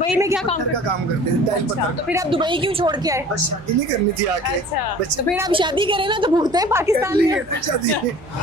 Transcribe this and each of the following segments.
Dubai में क्या काम का काम करते हैं, टाइल अच्छा, पत्थर तो फिर आप दुबई क्यों छोड़ के आए? बस शादी नहीं करनी थी आके। अच्छा, बच्चे तो फिर आप शादी करें ना तो भूखते हैं पाकिस्तान लिए में। फिर शादी।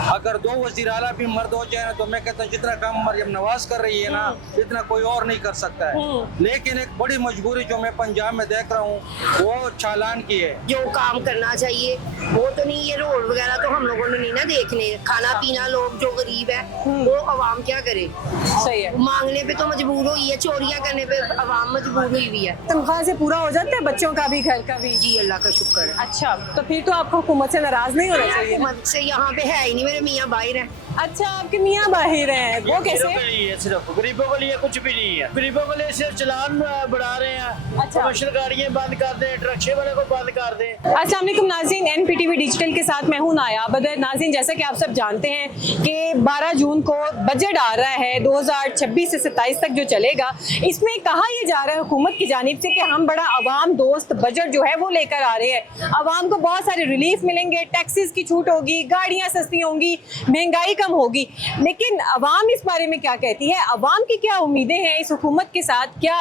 अगर दो वजीर आला भी मर्द हो जाए ना तो मैं कहता हूँ जितना काम मरियम नवाज कर रही है ना इतना कोई और नहीं कर सकता है। लेकिन एक बड़ी मजबूरी जो मैं पंजाब में देख रहा हूँ वो चालान की है। जो काम करना चाहिए वो तो नहीं, ये रोड वगैरह तो हम लोगों ने नहीं ना देखने, खाना पीना लोग जो गरीब है वो अवाम क्या करे। सही है। मांगने पे तो मजबूर हुई है, चोरियां करने पे अवाम मजबूर हुई हुई है। तनख्वाह से पूरा हो जाता है बच्चों का भी, घर का भी? जी अल्लाह का शुक्र है। अच्छा, तो फिर तो आपको हुकूमत से नाराज नहीं होना चाहिए ना? हुकूमत से यहाँ पे है ही नहीं, मेरे मियाँ बाहर हैं। अच्छा, आपके मियाँ बाहिर हैं, वो कैसे? है सिर्फ गरीबों के लिए कुछ भी नहीं है। गरीबों के लिए सिर्फ चलान बढ़ा रहे हैं। अच्छा। कमर्शियल गाड़ियाँ बंद कर दें, ट्रक वाले को बंद कर दें। अस्सलाम वालेकुम नाज़रीन, एनपीटीवी डिजिटल के साथ मैं हूं नाया बदर। नाज़रीन, जैसा कि आप सब जानते हैं कि 12 जून को बजट आ रहा है 2026 से 27 तक जो चलेगा। इसमें कहा यह जा रहा है हुकूमत की जानिब से कि हम बड़ा अवाम दोस्त बजट जो है वो लेकर आ रहे हैं। अवाम को बहुत सारे रिलीफ मिलेंगे, टैक्सेस की छूट होगी, गाड़ियाँ सस्ती होंगी, महंगाई कम होगी। लेकिन अवाम इस बारे में क्या कहती है? अवाम की क्या उम्मीदें हैं इस हुकूमत के साथ? क्या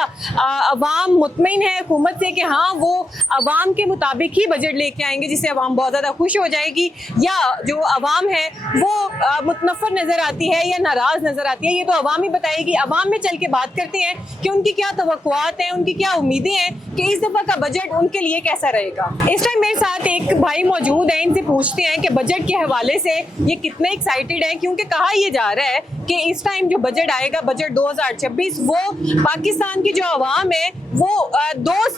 अवाम मुतमईन है हुकूमत से कि हाँ वो अवाम के मुताबिक ही बजट लेके आएंगे जिससे अवाम बहुत ज़्यादा खुश हो जाएगी, या जो अवाम है वो मुतनफ़र नज़र आती है या नाराज़ नज़र आती है? ये तो अवाम ही बताएगी। अवाम में चल के बात करते हैं कि उनकी क्या तवक्कुआत हैं, उनकी क्या उम्मीदें हैं कि इस दफ़ा का बजट उनके लिए कैसा रहेगा। इस टाइम मेरे साथ एक भाई मौजूद हैं, इनसे पूछते हैं कि बजट के हवाले से ये कितने एक्साइटेड हैं, क्योंकि कहा यह जा रहा है कि इस टाइम जो बजट आएगा, बजट 2026, वो पाकिस्तान की जो अवाम है वो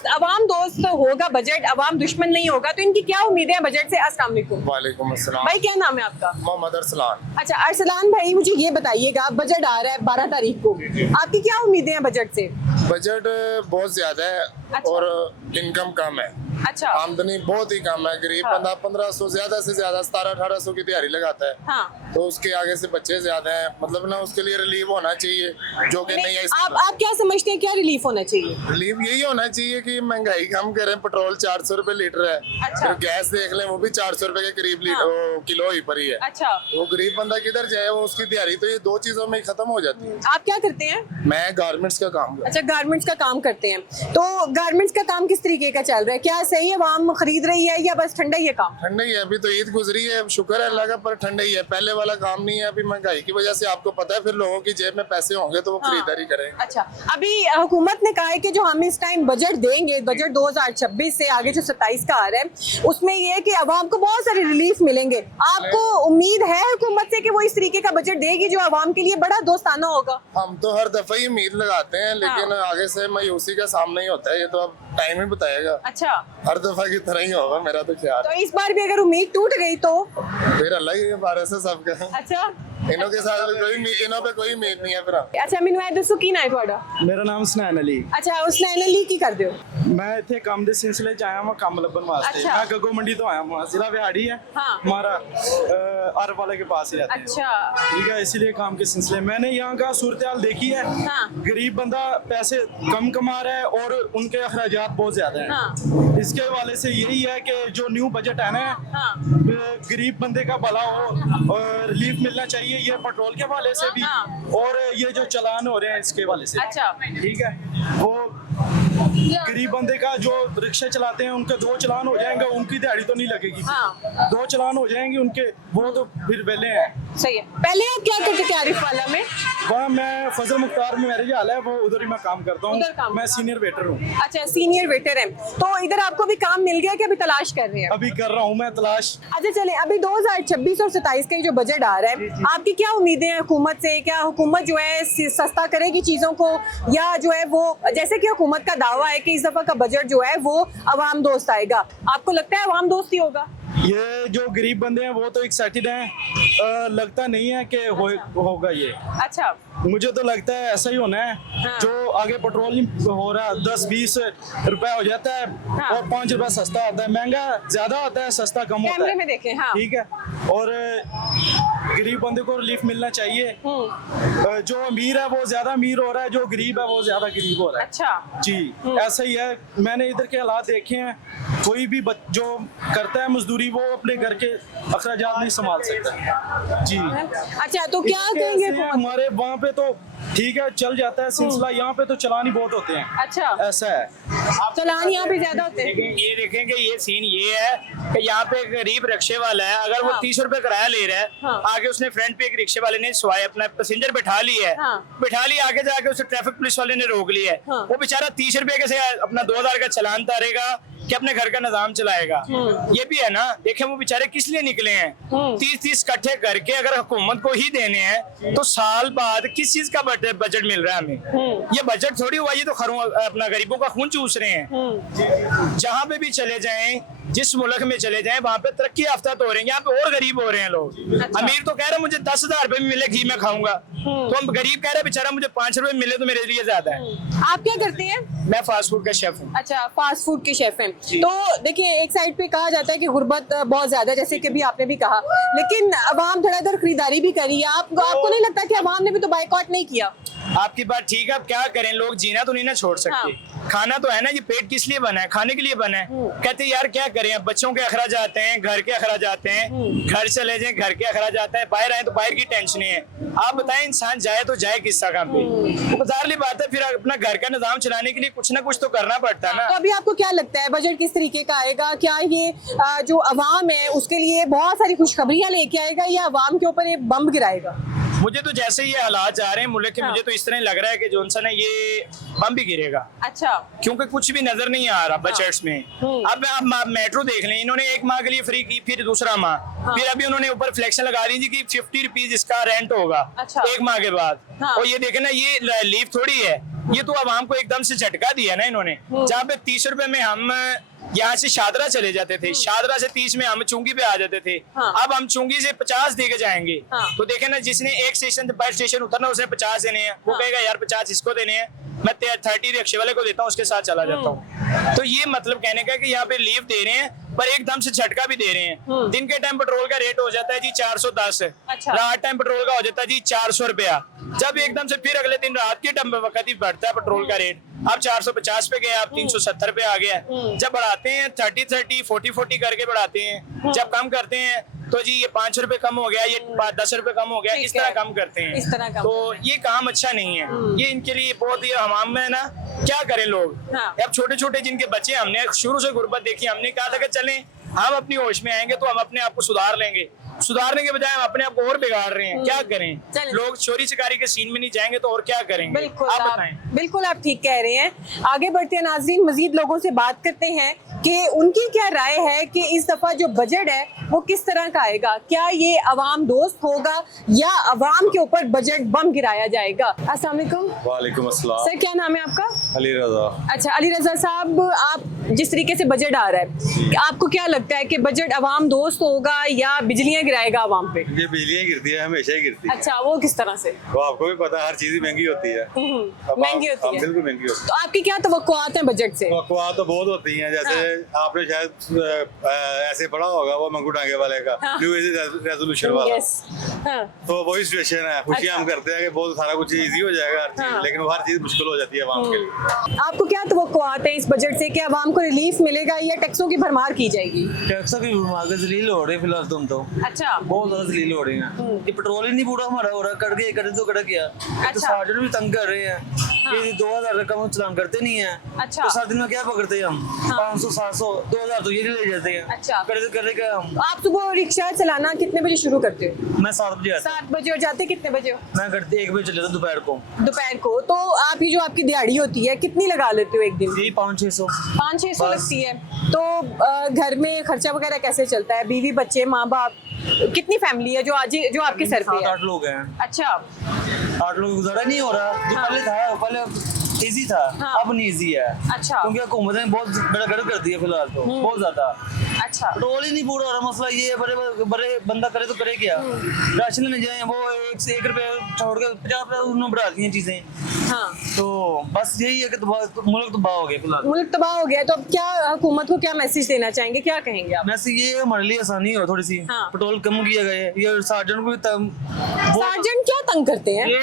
अवाम दोस्त होगा बजट, अवाम दुश्मन नहीं होगा। तो इनकी क्या उम्मीदें हैं बजट से? अस्सलाम वालेकुम। वालेकुम अस्सलाम। भाई क्या नाम है आपका? मोहम्मद अरसलान। अच्छा अरसलान भाई, मुझे ये बताइएगा, बजट आ रहा है 12 तारीख को, आपकी क्या उम्मीदें हैं बजट से? बजट बहुत ज्यादा है अच्छा। और इनकम कम है। अच्छा। आमदनी बहुत ही कम है। गरीब हाँ। बंदा 1500 ज्यादा से ज्यादा 1700-1800 की दिहाड़ी लगाता है। हाँ। तो उसके आगे से बच्चे ज्यादा हैं, मतलब ना उसके लिए रिलीफ होना चाहिए जो कि नहीं है। आप क्या समझते हैं, क्या रिलीफ होना चाहिए? रिलीफ यही होना चाहिए कि महंगाई कम करें। पेट्रोल 400 रुपए लीटर है। अच्छा। फिर गैस देख लें, वो भी 400 रुपए के करीब किलो ही पड़ी है। अच्छा। वो गरीब बंदा किधर जाए, वो उसकी दिहाड़ी तो ये दो चीजों में ही खत्म हो जाती है। आप क्या करते हैं? मैं गारमेंट्स का काम करता हूं। अच्छा, गारमेंट्स का काम करते हैं। तो गारमेंट्स का काम किस तरीके का चल रहा है? क्या सही है, आवाम खरीद रही है या बस ठंडा ही है काम? ठंडा ही है। अभी तो ईद गुजरी है, शुक्र है अल्लाह का, पर ठंडा ही है। पहले वाला काम नहीं है। अभी महंगाई की वजह से आपको पता है, फिर लोगों की जेब में पैसे होंगे तो वो हाँ। खरीदारी करेंगे। अच्छा, अभी हुकूमत ने कहा है कि जो हम इस टाइम बजट देंगे, बजट 2026 से आगे जो 27 का आ रहा है, उसमें ये है कि अवाम को बहुत सारे रिलीफ मिलेंगे। आपको उम्मीद है हुकूमत से कि वो इस तरीके का बजट देगी जो अवाम के लिए बड़ा दोस्ताना होगा? हम तो हर दफा ही उम्मीद लगाते हैं, लेकिन आगे से मायूसी का सामना ही होता है। ये तो अब टाइम ही बताएगा। अच्छा। हर दफा की तरह ही होगा मेरा तो ख्याल। तो इस बार भी अगर उम्मीद टूट गई तो? फिर अल्लाह के बारे से सबका। अच्छा। इनों के साथ इनों पे कोई उम्मीद नहीं है फिर। अच्छा, मैनू ऐ दसो की ना है ਤੁਹਾਡਾ? ਮੇਰਾ ਨਾਮ ਸੁਨੈਨ ਅਲੀ। अच्छा, उसनैन अली की कर ਦਿਓ? ਮੈਂ ਇੱਥੇ ਕੰਮ ਦੇ ਸਿਲਸਿਲੇ ਚ ਆਇਆ ਹਾਂ, ਕੰਮ ਲੱਭਣ वास्ते। अच्छा। मैं गगो मंडी तो आया हूँ, जिला बिहाड़ी है। हाँ। हमारा अरब वाले के पास ही रहते हैं। अच्छा। ठीक है, इसीलिए काम के सिलसिले मैंने यहाँ का सूरत हाल देखी है। हाँ। गरीब बंदा पैसे कम कमा रहा है और उनके अखराजात बहुत ज्यादा हैं। हाँ। इसके हवाले से यही है कि जो न्यू बजट है ना, हाँ। गरीब बंदे का भला हो और रिलीफ मिलना चाहिए, ये पेट्रोल के हवाले से भी हाँ। और ये जो चलान हो रहे हैं इसके हवाले से। अच्छा। ठीक है, वो गरीब बंदे का जो रिक्शा चलाते हैं उनके 2 चलान हो जाएंगे, उनकी दिहाड़ी तो नहीं लगेगी। हाँ। 2 चलान हो जाएंगे उनके, वो तो फिर वेले हैं। सही है। पहले आप क्या करते थे आरिफ वाला में? वहाँ मैं फजल मुख्तार में मेरे हाल है, वो उधर ही मैं काम करता उधर काम हूँ। मैं सीनियर वेटर हूँ। अच्छा, सीनियर वेटर हैं। तो इधर आपको भी काम मिल गया कि अभी तलाश कर रहे हैं? अभी कर रहा हूँ मैं तलाश। अच्छा चले, अभी 2026 और 27 का जो बजट आ रहा है, आपकी क्या उम्मीदें हैं हुकूमत से? क्या हुकूमत जो है सस्ता करेगी चीज़ों को, या जो है वो, जैसे कि हुकूमत का दावा है कि इस दफ़ा का बजट जो है वो अवाम दोस्त आएगा, आपको लगता है अवाम दोस्त ही होगा? ये जो गरीब बंदे हैं वो तो एक्साइटेड हैं, लगता नहीं है कि होगा ये। अच्छा। मुझे तो लगता है ऐसा ही होना है। हाँ। जो आगे पेट्रोल हो रहा है 10-20 रुपए हो जाता है। हाँ। और 5 रुपए सस्ता होता है। महंगा ज्यादा होता है, सस्ता कम होता कैमरे है। में देखें। हाँ। ठीक है, और गरीब बंदे को रिलीफ मिलना चाहिए। जो अमीर है वो ज्यादा अमीर हो रहा है, जो गरीब है वो ज्यादा गरीब हो रहा है। अच्छा। जी, ऐसा ही है। मैंने इधर के हालात देखे हैं। कोई भी जो करता है मजदूरी वो अपने घर के अखराजात नहीं संभाल सकता। जी। अच्छा, तो क्या इसके कहेंगे ऐसे हैं, हमारे वहाँ पे पे तो ठीक है चल जाता है सिलसिला, यहाँ पे तो चलानी बहुत होते हैं, अच्छा, ऐसा है। चलान यहाँ पे ज्यादा होते हैं। लेकिन ये देखेंगे ये सीन ये है कि यहाँ पे एक गरीब रिक्शे वाला है, अगर वो हाँ। 30 रुपए किराया ले रहा है, हाँ। आगे उसने फ्रंट पे एक रिक्शे वाले ने स्वाय अपना पैसेंजर बैठा लिया है, हाँ। बैठा लिया, आगे जाके उसे ट्रैफिक पुलिस वाले ने रोक लिया है, हाँ। वो बेचारा 30 रुपए के से अपना 2000 का चालान तारेगा कि अपने घर का निजाम चलाएगा। ये भी है ना, देखें वो बेचारे किस लिए निकले हैं, 30-30 इकट्ठे करके अगर हुकूमत को ही देने हैं तो साल बाद किस चीज का बजट मिल रहा है हमें? ये बजट थोड़ी हुआ, ये तो अपना गरीबों का खून चूस रहे हैं। जहाँ पे भी चले जाएं, जिस मुल्क में चले जाएं, वहाँ पे तरक्की याफ्ता तो हो रहे हैं, यहाँ पे और गरीब हो रहे हैं लोग। अच्छा। अमीर तो कह रहे हैं मुझे 10,000 रुपए मिले घी में खाऊंगा, तो हम गरीब कह रहे हैं बेचारा मुझे 5 रुपए मिले तो मेरे लिए ज्यादा है। आप क्या करते हैं? मैं फास्ट फूड का शेफ हूँ। अच्छा, फास्ट फूड के शेफ हैं। तो देखिए, एक साइड पे कहा जाता है कि गुर्बत बहुत ज्यादा है, जैसे कि भी आपने भी कहा, लेकिन अवाम धड़ाधड़ इधर खरीदारी भी करी है। आपको नहीं लगता कि अवाम ने भी तो बाइकआउट नहीं किया? आपकी बात ठीक है, अब क्या करें, लोग जीना तो नहीं ना छोड़ सकते। खाना तो है ना, ये पेट किस लिए बना है? खाने के लिए बना है। कहते यार क्या करें, अब बच्चों के अखराज आते हैं, घर के अखराज आते हैं, घर चले जाएं घर के अखराज आता है, बाहर आए तो बाहर की टेंशन है। आप बताएं इंसान जाए तो जाए किस जगह पे? वो बाजार बात है, फिर अपना घर का निजाम चलाने के लिए कुछ ना कुछ तो करना पड़ता है ना। तो अभी आपको क्या लगता है बजट किस तरीके का आएगा? क्या ये जो अवाम है उसके लिए बहुत सारी खुशखबरियां लेके आएगा या अवाम के ऊपर एक बम गिराएगा? मुझे तो जैसे ये हालात जा रहे हैं मुल्क के, मुझे तो इस तरह लग रहा है कि जोनसन है ये बम भी गिरेगा। अच्छा, क्योंकि कुछ भी नजर नहीं आ रहा बजट्स में। अब आप मेट्रो देख लें, इन्होंने एक माह के लिए फ्री की, फिर दूसरा माह, फिर अभी उन्होंने ऊपर फ्लेक्शन लगा दी थी कि 50 रुपीज इसका रेंट होगा। अच्छा। एक माह के बाद। हाँ। और ये देखे ना, ये लीव थोड़ी है, ये तो आवाम को एकदम से झटका दिया ना इन्होंने। जहाँ पे 30 रुपए में हम यहाँ से शादरा चले जाते थे, शादरा से 30 में हम चुंगी पे आ जाते थे, हाँ। अब हम चुंगी से 50 दे के जाएंगे। हाँ। तो देखे ना, जिसने एक स्टेशन से 5 स्टेशन उतरना उसने 50 देने हैं, वो कहेगा यार 50 इसको देने हैं, मैं 30 रिक्शे वाले को देता हूँ, उसके साथ चला जाता हूँ। तो ये मतलब कहने का कि यहाँ पे लीव दे रहे हैं पर एकदम से झटका भी दे रहे हैं। दिन के टाइम पेट्रोल का रेट हो जाता है जी 410, अच्छा। रात टाइम पेट्रोल का हो जाता है जी 400 रुपया, जब एकदम से फिर अगले दिन रात के टाइम वक्त ही बढ़ता है पेट्रोल का रेट। अब 450 पे गया, अब 370 पे आ गया। जब बढ़ाते हैं 30-30, 40-40 करके बढ़ाते हैं, जब कम करते हैं तो जी ये 5 रुपए कम हो गया, ये 10 रुपए कम हो गया, ठीक इस तरह है। कम करते हैं। इस तरह कम। तो ये काम अच्छा नहीं है, ये इनके लिए बहुत ही हमाम में ना, क्या करें लोग। हाँ। अब छोटे छोटे जिनके बच्चे, हमने शुरू से गुर्बत देखी, हमने कहा था कि चलें हम अपनी होश में आएंगे तो हम अपने आप को सुधार लेंगे, सुधारने के बजाय हम अपने आप को और बिगाड़ रहे हैं। क्या करें, चलें। लोग चोरी चकारी के सीन में नहीं जाएंगे तो और क्या करेंगे? बिल्कुल आप आप बताएं। बिल्कुल आप ठीक कह रहे हैं। आगे बढ़ते हैं नाज़रीन, मजीद लोगों से बात करते हैं कि उनकी क्या राय है कि इस दफा जो बजट है वो किस तरह का आएगा। क्या ये अवाम दोस्त होगा या अवाम के ऊपर बजट बम गिराया जाएगा? अस्सलाम वालेकुम। वालेकुम अस्सलाम। सर, क्या नाम है आपका? अली रजा। अच्छा, अली रजा साहब, आप जिस तरीके से बजट आ रहा है, आपको क्या लगता है कि बजट अवाम दोस्त होगा या बिजलियां गिराएगा अवाम पे? ये बिजलियाँ गिरती है, हमेशा ही गिरती है। अच्छा, वो किस तरह से? वो आपको भी पता है, हर चीज ही महंगी होती है। महंगी होती है। बिल्कुल महंगी होती तो आपकी क्या तवक्कुआत हैं बजट से? है। अफवाह तो बहुत होती हैं, जैसे आपने शायद ऐसे पढ़ा होगा वो मंगू डांगे वाले का न्यू रेजोल्यूशन वाला। यस, हाँ। तो वही सिचुएशन है। खुशियाँ हम अच्छा। करते हैं कि बहुत सारा कुछ इजी हो जाएगा हर चीज, हाँ। लेकिन वो हर चीज मुश्किल हो जाती है आवाम के लिए। आपको क्या तवक्कुआत है इस बजट से कि अवाम को रिलीफ मिलेगा या टैक्सों की भरमार की जाएगी? टैक्सों की मार्केट जलील हो रहे हैं फिलहाल, तुम तो अच्छा, बहुत ज्यादा जलील हो रहे हैं। ये पेट्रोल ही नहीं पूरा हमारा हो रहा, कट गए कट तो कट गया। तो सार्जन भी तंग कर रहे हैं, ये 2000 का कम चलान करते नहीं है। अच्छा। तो 7 दिन में क्या पकड़ते हैं हम? 500 700 2000 तो ये ले जाते हैं। अच्छा। कर रहे क्या हम? आप सुबह रिक्शा चलाना कितने बजे शुरू करते हो? मैं 7 बजे आता 7 बजे, और जाते कितने बजे हो? हूँ। मैं करते 1 बजे चले जाता दोपहर को। दोपहर को। तो आप ही जो आपकी दिहाड़ी होती है कितनी लगा लेते हो एक दिन? यही 500-600। 500-600 बस। लगती है। तो घर में खर्चा वगैरह कैसे चलता है? बीवी बच्चे माँ बाप, कितनी फैमिली है जो आज जो आपके सर पे है? 7-8 लोग हैं। अच्छा, 8 लोग गुजारा नहीं हो रहा। जो पहले था, पहले इजी था, हाँ। अब नहीं इजी है। अच्छा। क्योंकि हुकूमत ने बहुत बड़ा गड़बड़ कर दी है फिलहाल, तो बहुत ज्यादा। अच्छा। पेट्रोल ही नहीं पूरा हो रहा। मसला ये है, बड़े बड़े बंदा करे तो करे क्या? राशन लेने जाए वो 1 से 1 रुपए छोड़ के 50 रुपए उन्होंने बढ़ा दी हैं चीजें। हाँ। तो बस यही है कि मुल्क तबाह हो गया फिलहाल। मुल्क तबाह हो गया। तो अब क्या हुकूमत को क्या मैसेज देना चाहेंगे, क्या कहेंगे आप? वैसे ये हमारे लिए आसानी हो थोड़ी सी। हाँ। पेट्रोल कम किया गया है। ये सार्जन को भी सार्जेंट क्या तंग करते हैं? ये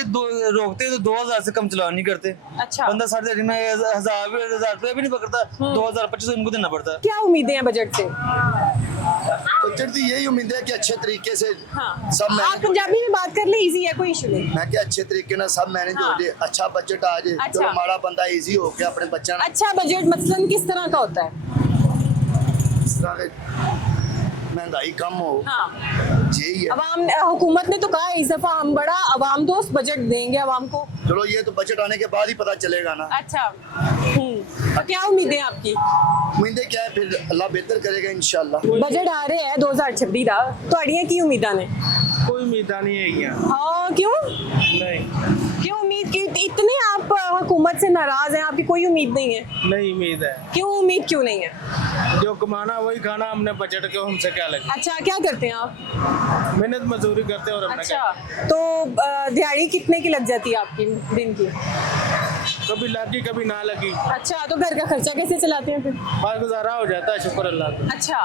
रोकते हैं तो 2000 से कम चलान नहीं करते। अच्छा। बंदा 10.5 में 1000 रुपये भी नहीं पकड़ता, 2000-2500 इनको देना पड़ता है। क्या उम्मीदें हैं बजट से? बजट की यही उम्मीद है कि अच्छे तरीके से हाँ सब आप मैनेज पंजाबी में बात कर ले, इजी है, कोई इशू नहीं। मैं क्या अच्छे तरीके से सब मैनेज हाँ। हो जाए, अच्छा बजट आ जाए, अच्छा। चलो हमारा बंदा इजी हो गया अपने बच्चा अच्छा बजट मसलन किस तरह का होता है? इस तरह के महंगाई कम हो, हाँ यही है। अवाम हुकूमत ने तो कहा है इस दफा हम बड़ा अवाम दोस्त बजट देंगे अवाम को। चलो ये तो बजट आने के बाद ही पता चलेगा ना। अच्छा तो क्या उम्मीदें आपकी? उम्मीदें क्या है, फिर अल्लाह बेहतर करेगा इंशाल्लाह। बजट आ रहे हैं 2026 ਦਾ ਤੁਹਾਡੀਆਂ ਕੀ ਉਮੀਦਾਂ ਨੇ? कोई उम्मीद नहीं है यहाँ हाँ क्यों नहीं क्यों उम्मीद की इतने आप हुकूमत से नाराज हैं, आपकी कोई उम्मीद नहीं है? नहीं उम्मीद है क्यों उम्मीद क्यों नहीं है? जो कमाना वही खाना, हमने बजट के हमसे क्या लगे। अच्छा क्या करते हैं आप? मेहनत मजदूरी करते हैं और अपना अच्छा तो दिहाड़ी कितने की लग जाती है आपकी दिन की? कभी लगी कभी ना लगी, अच्छा तो घर का खर्चा कैसे चलाते हैं फिर? बाल गुजारा हो जाता है, शुक्र अल्लाह का। अच्छा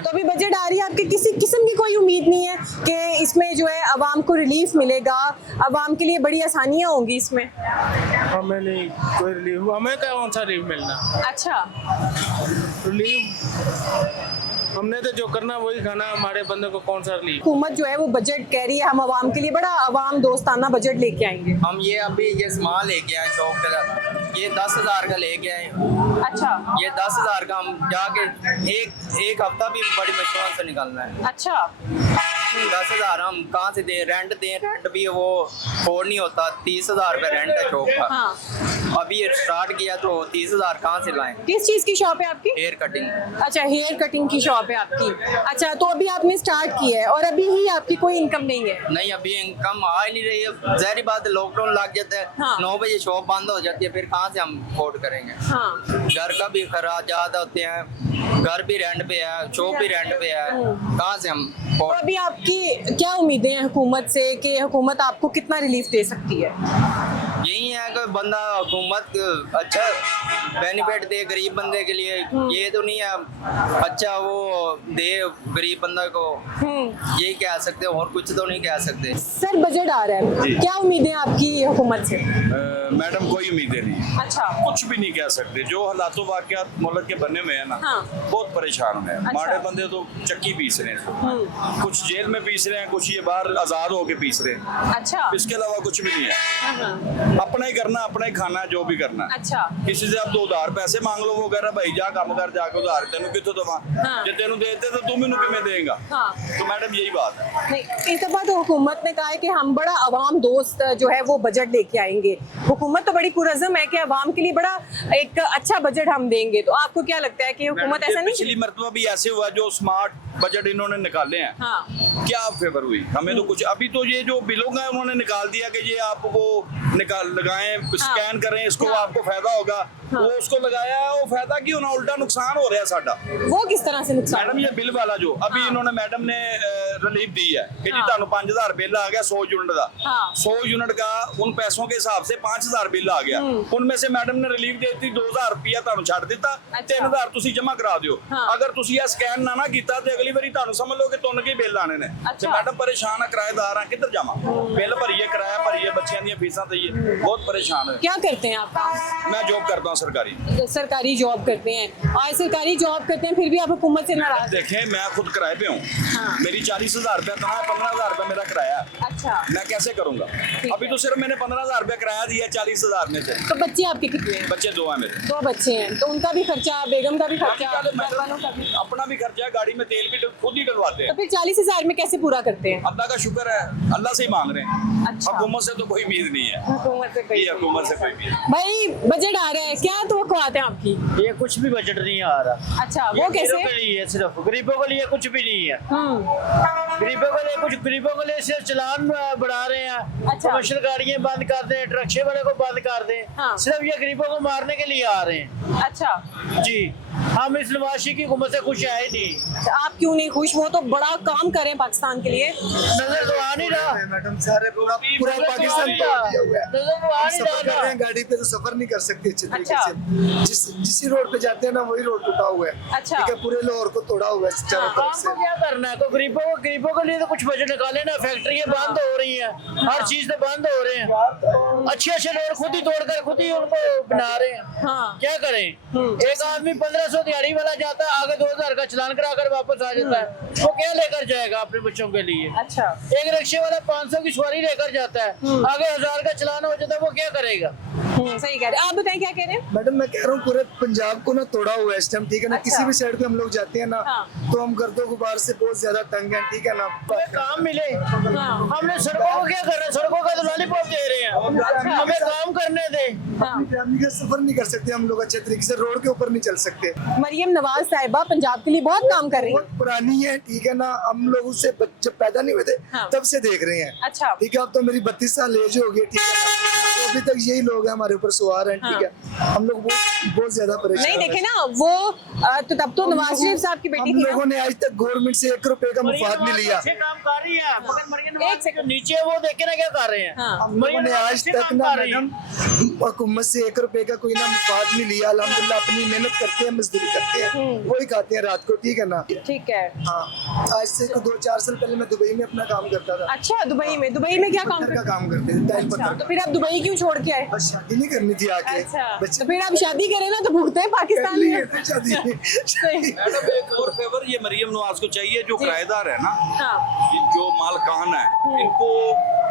तो अभी बजट आ रही है, आपके किसी किस्म की कोई उम्मीद नहीं है कि इसमें जो है अवाम को रिलीफ मिलेगा, अवाम के लिए बड़ी आसानियां होंगी इसमें? हमें नहीं कोई रिलीफ, हमें क्या कौन सा रिलीफ मिलना। अच्छा रिलीफ हमने तो जो करना वही खाना, हमारे बंदे को कौन सा रिलीफ। हुकूमत जो है वो बजट कह रही है हम अवाम के लिए बड़ा अवाम दोस्ताना बजट लेके आएंगे। हम ये अभी ये सामान लेके आए शॉप का, ये 10,000 का लेके आए। अच्छा ये 10,000 का हम जाके एक हफ्ता भी बड़ी मुश्किल से निकलना है। अच्छा 10,000 हम कहाँ से दें, रेंट भी वो फोड़ नहीं होता। 30,000 रुपये रेंट है शॉप का। हाँ अभी ये स्टार्ट किया तो 30,000 कहाँ से लाएं? किस चीज की शॉप है आपकी? Hair cutting. अच्छा हेयर कटिंग की शॉप है आपकी। अच्छा तो अभी आपने स्टार्ट किया है और अभी ही आपकी कोई इनकम नहीं है? नहीं अभी इनकम आ ही नहीं रही है, जहरी बात है, लॉकडाउन लग जाता है। हाँ। 9 बजे शॉप बंद हो जाती है, फिर कहाँ से हम अफोर्ड करेंगे? हाँ घर का भी खर्च ज्यादा होते हैं, घर भी रेंट पे है, शॉप भी रेंट पे है, कहाँ से हम तो afford- अभी आपकी क्या उम्मीदें हैं हुकूमत से कि हुकूमत आपको कितना रिलीफ दे सकती है? यही है कि बंदा हुकूमत अच्छा बेनिफिट दे गरीब बंदे के लिए, ये तो नहीं है अच्छा वो दे गरीब बंदा को, यही कह सकते हैं और कुछ तो नहीं कह सकते। सर बजट आ रहा है, क्या उम्मीदें हैं आपकी हुकूमत से? मैडम कोई उम्मीदें नहीं, अच्छा कुछ भी नहीं कह सकते। जो हालातों वाकयात मुल्क के बने हुए हैं ना, हाँ। बहुत परेशान हैं। अच्छा। हमारे बंदे तो चक्की पीस रहे हैं, कुछ जेल में पीस रहे हैं, कुछ ये बाहर आजाद होके पीस रहे हैं। अच्छा इसके अलावा कुछ भी नहीं है। हाँ, अपना ही करना, अपना ही खाना, जो भी करना है। अच्छा किसी से आप 2 उधार पैसे मांग लो, वो कह रहा भाई जा काम कर, जाके उधार तेनू कितों दवा, हाँ। जे तेनू देते तो तू मैनू किवें देगा? हाँ। तो मैडम यही बात है। नहीं इस दफा तो हुकूमत ने कहा है कि हम बड़ा अवाम दोस्त जो है वो बजट लेके आएंगे। हुकूमत तो बड़ी पुरज़म है कि अवाम के लिए बड़ा एक अच्छा बजट हम देंगे, तो आपको क्या लगता है कि हुकूमत मैडम, ऐसा ये नहीं? पिछली मरतबा भी ऐसे हुआ, जो स्मार्ट बजट इन्होंने निकाले हैं, हाँ क्या फेवर हुई? हमें तो कुछ, अभी तो ये जो बिलों का उन्होंने निकाल दिया कि ये आप वो निकाल लगाएं, स्कैन करें, इसको हाँ। आपको फायदा होगा, हाँ। वो उसको लगाया है, वो फायदा क्यों ना, उल्टा नुकसान हो रहा है साडा। वो किस तरह से नुकसान? मैडम ये बिल वाला जो अभी हाँ। इन्होंने मैडम ने रिलीफ दी है कि जी हाँ। ਤੁਹਾਨੂੰ 5000 बिल आ गया 100 यूनिट का, हाँ। 100 यूनिट का उन पैसों के हिसाब से 5000 बिल आ गया, उनमें से मैडम ने रिलीफ दे दी, 2000 रुपया ਤੁਹਾਨੂੰ ਛੱਡ ਦਿੱਤਾ, अच्छा। 3000 ਤੁਸੀਂ ਜਮਾ ਕਰਾ ਦਿਓ। हाँ। ਅਗਰ ਤੁਸੀਂ ਇਹ ਸਕੈਨ ਨਾ ਕੀਤਾ ਤੇ ਅਗਲੀ ਵਾਰੀ ਤੁਹਾਨੂੰ ਸਮਝ ਲਓ ਕਿ ਤੁੰਨ ਕੇ ਬਿੱਲ ਆਣੇ ਨੇ। ਤੇ अच्छा। ਮੈਡਮ ਪਰੇਸ਼ਾਨ ਆ, ਕਿਰਾਏਦਾਰ ਆ, ਕਿੱਧਰ ਜਾਵਾਂ? ਬਿੱਲ ਭਰੀਏ, ਕਿਰਾਇਆ ਭਰੀਏ, ਬੱਚਿਆਂ ਦੀਆਂ ਫੀਸਾਂ ਦਈਏ, ਬਹੁਤ ਪਰੇਸ਼ਾਨ ਹੈ। क्या करते हैं आप? मैं जॉब करता हूँ सरकारी। सरकारी जॉब करते हैं और सरकारी जॉब करते हैं फिर भी आप हुकूमत से नाराज? देखें मैं खुद किराए पे हूँ, हाँ। मेरी 40,000 रुपया तनख्वाह, 15,000 रुपया मेरा किराया है। अच्छा मैं कैसे करूंगा? अभी तो सिर्फ मैंने 15,000 रुपया किराया दिया 40,000 में से। तो बच्चे आपके कितने हैं? बच्चे 2 हैं मेरे। 2 बच्चे हैं तो उनका भी खर्चा, बेगम का भी खर्चा, मैडम, घर वालों का भी। अपना भी खर्चा है, गाड़ी में तेल भी खुद ही डलवाते तो हैं। फिर 40,000 में कैसे पूरा करते हैं? अल्लाह का शुक्र है, अल्लाह से ही मांग रहे हैं। अच्छा। हुकूमत से तो कोई उम्मीद नहीं है, हुकूमत से कोई ये हुकूमत से कोई उम्मीद नहीं। भाई बजट आ रहा है, क्या तवक्कुआत है आपकी? ये कुछ भी बजट नहीं आ रहा। अच्छा वो कैसे? के लिए सिर्फ गरीबों के लिए कुछ भी नहीं है। गरीबों के लिए कुछ, गरीबों के लिए सिर्फ चलान बढ़ा रहे हैं, अच्छा। कमर्शियल गाड़ियां बंद कर दें, ट्रक्शे वाले को बंद कर दें, हाँ। सिर्फ ये गरीबों को मारने के लिए आ रहे हैं। अच्छा जी हम इस नवाशी की हुकूमत से खुश है ही नहीं। आप क्यों नहीं खुश? वो तो बड़ा काम कर रहे हैं पाकिस्तान के लिए। नजर तो आ नहीं रहा, मैडम सारे पूरा पाकिस्तान नजर तो आ नहीं सफर कर रहे रहा। हैं गाड़ी पे, तो सफर नहीं कर सकते अच्छे तरीके अच्छा। से। जिस रोड पे जाते हैं ना, वही रोड टूटा हुआ है। अच्छा। ठीक है, पूरे लाहौर को तोड़ा हुआ है चारों तरफ आपको से। क्या करना है? तो गरीबों के लिए तो कुछ बजट निकाले ना। फैक्ट्रियां बंद हो रही हैं, हर चीज से बंद हो रहे हैं, अच्छे लोग खुद ही तोड़कर खुद ही उनको बना रहे हैं। हाँ क्या करें? एक आदमी 1500 दिहाड़ी वाला जाता है आगे 2000 का चलान करा कर वापस आ जाता है, वो क्या लेकर जाएगा अपने बच्चों के लिए? अच्छा। एक रिक्शे वाला 500 की सवारी लेकर जाता है, आगे 1000 का चलान हो जाता है, वो क्या करेगा? सही कह रहे हैं। आप बताएं क्या कह रहे हैं? मैडम मैं कह रहा हूँ पूरे पंजाब को ना तोड़ा हुआ है इस टाइम, ठीक है ना। अच्छा। किसी भी साइड पे हम लोग जाते हैं ना, तो हम गर्दो गुबार से बहुत ज्यादा तंग हैं, ठीक है ना। हमें काम मिले, हमने सड़कों को क्या कर रहे हैं? सड़कों का तो लॉलीपॉप दे रहे हैं, हमें काम करने दे। अपनी फैमिली का सफर नहीं कर सकते हम लोग अच्छे तरीके से, रोड के ऊपर नहीं चल सकते। मरियम नवाज साहिबा पंजाब के लिए बहुत काम कर रही है। बहुत पुरानी है, ठीक है ना। हम लोग उससे जब पैदा नहीं हुए थे तब से देख रहे हैं, अच्छा। ठीक है। अब तो मेरी 32 साल एज हो गई, ठीक है ना। तो अभी तक यही लोग हैं हमारे ऊपर सवार हैं, ठीक है। हम लोग बहुत ज्यादा परेशान नहीं हैं। देखे ना वो तो तब तो नवाज शरीफ साहब की बेटी हम थी ना। लोगों ने आज तक गवर्नमेंट से 1 रुपए का मुफाद नहीं लिया। अच्छे काम कर रही है, मगर मरियम एक नवाज सेकंड। जो नीचे है वो देखे ना क्या कर रहे हैं। हम लोगों ने आज तक ना मैडम हुकूमत से 1 रुपए का कोई ना मुफाद नहीं लिया। अल्हम्दुलिल्लाह अपनी मेहनत करते हैं, मजदूरी करते हैं, वही खाते हैं रात को, ठीक है ना। ठीक है। हाँ, आज से 2-4 साल पहले मैं दुबई में अपना काम करता था। अच्छा, दुबई में क्या काम पत्थर का करते? काम करते थे, टाइल अच्छा, पत्थर तो का। फिर आप दुबई क्यों छोड़ के आए? बस शादी नहीं करनी थी आके। अच्छा, बच्चे तो फिर आप शादी करें ना तो भुगते हैं पाकिस्तान कर लिए में। थे शादी। सही। मैडम एक और फेवर ये मरियम नवाज को चाहिए, जो किराएदार है ना, हाँ। जो मालकान है, इनको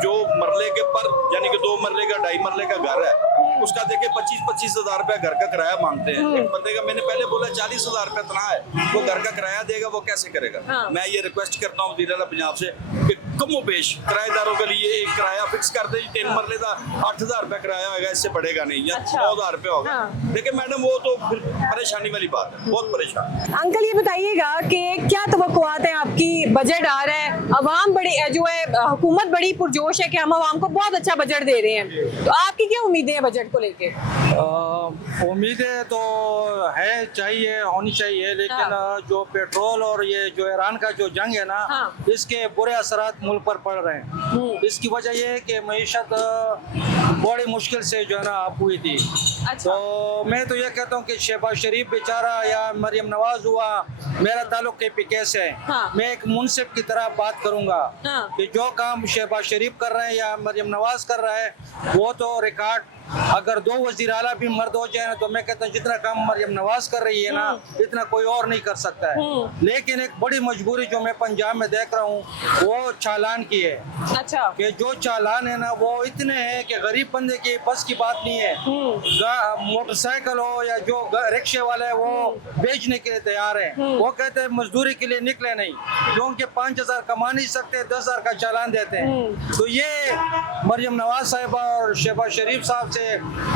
जो मरले के पर यानी कि 2 मरले का 2.5 मरले का घर है, उसका देखे 25-25 हजार रुपया घर का किराया मांगते हैं। एक बंदे का मैंने पहले बोला 40 हजार रुपया तना है, वो घर का किराया देगा, वो कैसे करेगा? हाँ। मैं ये रिक्वेस्ट करता हूँ वज़ीर आला पंजाब से कि कमो पेश किराएदारों के लिए एक किराया फिक्स कर दे। 3 मरले का 8000 रुपया किराया होगा, इससे बढ़ेगा नहीं, या अच्छा। 9000 रुपया होगा। हाँ। लेकिन मैडम वो तो फिर परेशानी वाली बात है, बहुत परेशान। अंकल ये बताइएगा कि क्या तवक्कुआत है आपकी? बजट आ रहा है, अवाम बड़ी जो है हुकूमत बड़ी पुरजोश है कि हम अवाम को बहुत अच्छा बजट दे रहे हैं, तो आपकी क्या उम्मीदें हैं बजट को लेके? उम्मीदें तो है, चाहिए, होनी चाहिए, लेकिन जो पेट्रोल और ये जो ईरान का जो जंग है ना, इसके बुरे असरात मुल्क पर पड़ रहे हैं। इसकी वजह ये है कि मईशत बड़ी मुश्किल से जो है ना आप हुई थी। अच्छा। तो मैं तो ये कहता हूँ कि शहबाज शरीफ बेचारा या मरियम नवाज हुआ, मेरा ताल्लुक KPK से है। हाँ। मैं एक मुनसिफ की तरह बात करूंगा कि जो काम शहबाज शरीफ कर रहे हैं या मरियम नवाज कर रहा है, वो तो रिकॉर्ड अगर 2 वज़ीर आला भी मर्द हो जाए ना, तो मैं कहता हूँ जितना काम मरियम नवाज कर रही है ना, इतना कोई और नहीं कर सकता है। लेकिन एक बड़ी मजबूरी जो मैं पंजाब में देख रहा हूँ, वो चालान की है। अच्छा। कि जो चालान है ना, वो इतने हैं कि गरीब बंदे की बस की बात नहीं है। मोटरसाइकिल हो या जो रिक्शे वाले, वो बेचने के लिए तैयार है। वो कहते हैं मजदूरी के लिए निकले नहीं, क्योंकि 5000 कमा नहीं सकते, 10,000 का चालान देते हैं। तो ये मरियम नवाज साहिबा और शहबाज शरीफ साहब से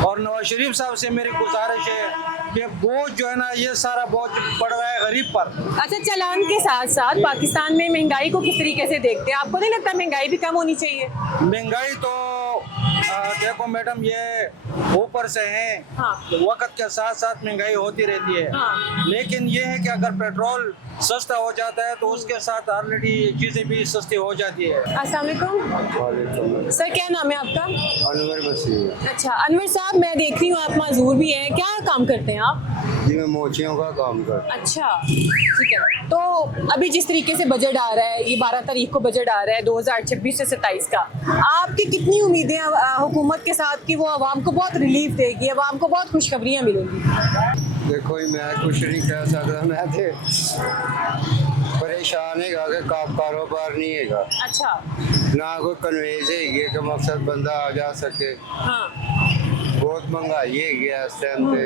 और नवाज शरीफ साहब से मेरी गुजारिश है कि बोझ जो है ना, ये सारा बोझ पड़ रहा है गरीब पर। अच्छा, चालान के साथ साथ पाकिस्तान में महंगाई को किस तरीके से देखते हैं? आपको नहीं लगता महंगाई भी कम होनी चाहिए? महंगाई तो देखो मैडम, ये ऊपर से है, वक्त के साथ साथ महंगाई होती रहती है। लेकिन ये है कि अगर पेट्रोल सस्ता हो जाता है तो उसके साथ ऑलरेडी चीजें भी सस्ती हो जाती है। अस्सलाम वालेकुम सर, क्या नाम है आपका? अनवर बशीर। अच्छा अनवर साहब, मैं देख रही हूँ आप माजूर भी हैं, क्या काम करते हैं आप? जी मैं मोचियों का काम करता हूँ। अच्छा ठीक है। तो अभी जिस तरीके से बजट आ रहा है, ये 12 तारीख को बजट आ रहा है 2026 से 27 का, आपकी कितनी उम्मीदें हुकूमत के साथ कि वो आवाम को बहुत रिलीफ देगी, आवाम को बहुत खुशखबरियाँ मिलेंगी? देखो मैं कुछ नहीं कह सकता, मैं थे परेशान है कि कारोबार नहीं है। अच्छा। ना कोई कन्वेज है कि मकसद बंदा आ जा सके। हाँ। बहुत महंगाई है इस टाइम पे,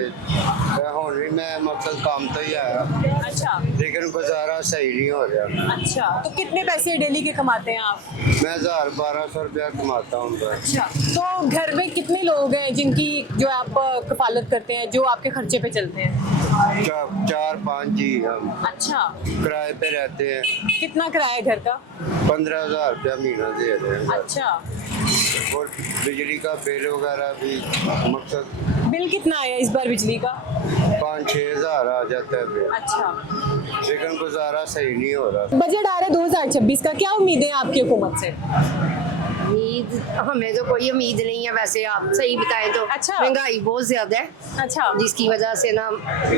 हुण भी मैं मकसद काम तो ही आया। अच्छा। लेकिन गुजारा सही नहीं हो रहा। अच्छा, तो कितने पैसे डेली के कमाते हैं आप? मैं 1000-1200 रुपया कमाता हूँ। अच्छा, तो घर में कितने लोग हैं जिनकी जो आप कफालत करते हैं, जो आपके खर्चे पे चलते हैं? 4-5 जी हम। अच्छा। किराए पे रहते हैं। कितना किराया घर का? 15,000 रुपया महीना दे रहे हैं। अच्छा। और बिजली का बिल वगैरह भी, मकसद बिल कितना आया इस बार बिजली का? 5-6 हज़ार आ जाता है बिल। अच्छा। लेकिन गुजारा सही नहीं हो रहा। बजट आ रहा है 2026 का, क्या उम्मीदें हैं आपकी हुकूमत से? ये उम्मीद हमें तो कोई उम्मीद नहीं है वैसे, आप सही बताएं तो। अच्छा। महंगाई बहुत ज्यादा है, अच्छा जिसकी वजह से ना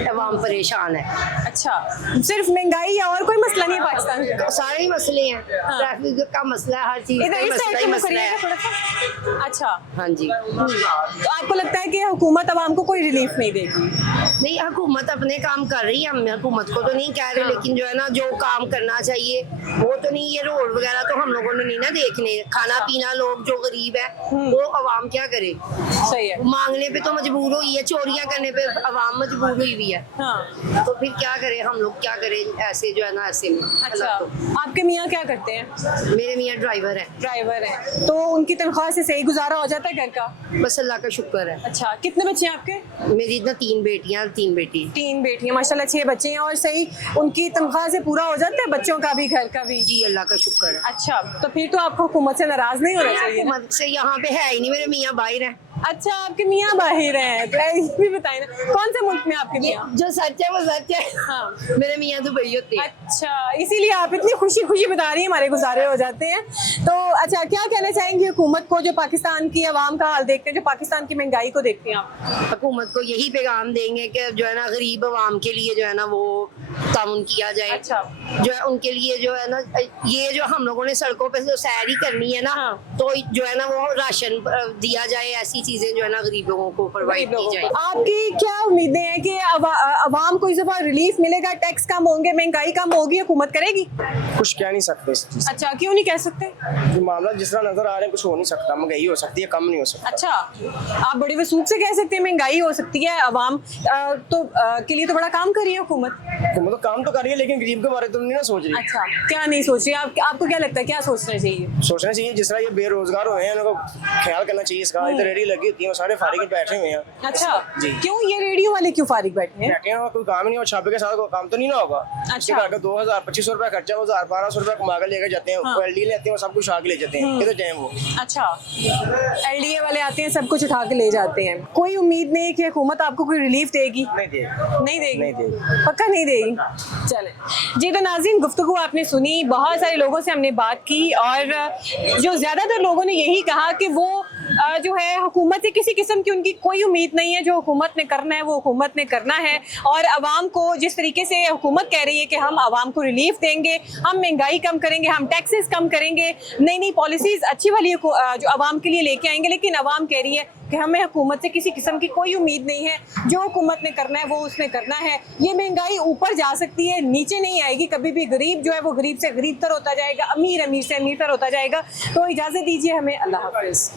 अवाम परेशान है। अच्छा, सिर्फ महंगाई या और कोई मसला नहीं है पाकिस्तान का? सारे ही मसले हैं, ट्रैफिक का मसला है, हर चीज इधर का इस मसला साइड ही से मसला करिएगा है। थोड़ा सा। अच्छा, हाँ जी। तो आपको लगता है कि हुकूमत अवाम को कोई रिलीफ नहीं देगी? नहीं, हुकूमत अपने काम कर रही है, हम हुकूमत को तो नहीं कह रहे, लेकिन जो है ना जो काम करना चाहिए वो तो नहीं। ये रोड वगैरह तो हम लोगों ने नहीं ना देखने, खाना पीना लोग जो गरीब है वो अवाम क्या करे। सही है। मांगने पे तो मजबूर हुई है, चोरियां करने पे अवाम मजबूर हुई हुई है। हाँ। तो फिर क्या करें हम लोग, क्या करें ऐसे जो है ना, ऐसे में अच्छा, हालात तो। आपके मियाँ क्या करते हैं? मेरे मियाँ ड्राइवर है। ड्राइवर है, तो उनकी तनख्वाह से सही गुजारा हो जाता है घर का? बस अल्लाह का शुक्र है। अच्छा, कितने बच्चे हैं आपके? मेरी इतना 3 बेटियां 3 बेटी। 3 बेटियां, माशाल्लाह 6 बच्चे हैं। और सही उनकी तनख्वाह से पूरा हो जाता है बच्चों का भी, घर का भी? जी अल्लाह का शुक्र है। अच्छा, तो फिर तो आपको हुकूमत से नाराज नहीं होना चाहिए ना? हुकूमत से यहाँ पे है ही नहीं, मेरे मियाँ बाहर है। अच्छा, आपके मियाँ बाहर हैं, तो ये भी बताइए ना, कौन से मुल्क में आपके मियाँ? जो सच है वो सच है। हाँ। मेरे मियाँ दुबई होते हैं। अच्छा, इसीलिए आप इतनी खुशी खुशी बता रही हैं, हमारे गुजारे हो जाते हैं। तो अच्छा, क्या कहना चाहेंगे हुकूमत को जो पाकिस्तान की आवाम का हाल देखते हैं, जो पाकिस्तान की महंगाई को देखते हैं आप? हुकूमत को यही पैगाम देंगे कि जो है ना गरीब आवाम के लिए जो है ना वो ताउन किया जाए। अच्छा। जो है उनके लिए जो है ना, ये जो हम लोगों ने सड़कों पे जो सैर ही करनी है ना, हाँ। तो जो है ना वो राशन दिया जाए, ऐसी चीजें जो है ना गरीब लोगों को प्रोवाइड की जाए। आपकी क्या उम्मीदें हैं कि आवाम को इस दफा रिलीफ मिलेगा, टैक्स कम होंगे, महंगाई कम होगी, हुकूमत करेगी? कुछ कह नहीं सकते इस चीज अच्छा, क्यों नहीं कह सकते? ये मामला जिस तरह नजर आ रहे हैं कुछ हो नहीं सकता, महंगाई हो सकती है, कम नहीं हो सकता। अच्छा, आप बड़ी वसूख से कह सकते हैं महंगाई हो सकती है, आवाम के लिए तो बड़ा काम कर रही है हुकूमत। हुकूमत तो काम तो कर रही है, लेकिन गरीब के बारे में तो नहीं ना सोच रही। अच्छा, क्या नहीं सोच रही? आपको क्या लगता है, क्या सोचना चाहिए? सोचना चाहिए जिस तरह ये बेरोजगार हुए हैं उनको ख्याल करना चाहिए इसका। इधर रेडी लगी होती है, वो सारे फारिग बैठे हुए हैं। अच्छा जी। क्यों ये रेडियो वाले क्यों फारिग बैठे हैं? बैठे हैं, कोई काम नहीं हो, छापे के साथ कोई काम तो नहीं ना होगा। अच्छा। अच्छा, 2000-2500 रुपया खर्चा, 1200 रुपया कमा कर लेकर जाते हैं, हाँ। एलडी लेते हैं, सब कुछ उठा के ले जाते हैं, इधर जाए वो। अच्छा, एलडीए वाले आते हैं, सब कुछ उठा के ले जाते हैं। कोई उम्मीद नहीं कि हुकूमत आपको कोई रिलीफ देगी? नहीं देगी, नहीं देगी, नहीं देगी। पक्का नहीं देगी। चले जी, तो नाज़रीन, गुफ्तगू आपने सुनी, बहुत सारे लोगों से हमने बात की, और जो ज़्यादातर लोगों ने यही कहा कि वो जो है हुकूमत से किसी किस्म की उनकी कोई उम्मीद नहीं है। जो हुकूमत ने करना है वो हुकूमत ने करना है, और आवाम को जिस तरीके से हुकूमत कह रही है कि हम आवाम को रिलीफ देंगे, हम महंगाई कम करेंगे, हम टैक्सेस कम करेंगे, नई नई पॉलिसीज अच्छी वाली जो आवाम के लिए लेके आएंगे, लेकिन आवाम कह रही है कि हमें हुकूमत से किसी किस्म की कोई उम्मीद नहीं है। जो हुकूमत ने करना है वो उसने करना है। ये महंगाई ऊपर जा सकती है, नीचे नहीं आएगी कभी भी। गरीब जो है वो गरीब से गरीब तर होता जाएगा, अमीर अमीर से अमीर तर होता जाएगा। तो इजाज़त दीजिए हमें, अल्लाह हाफ़िज़।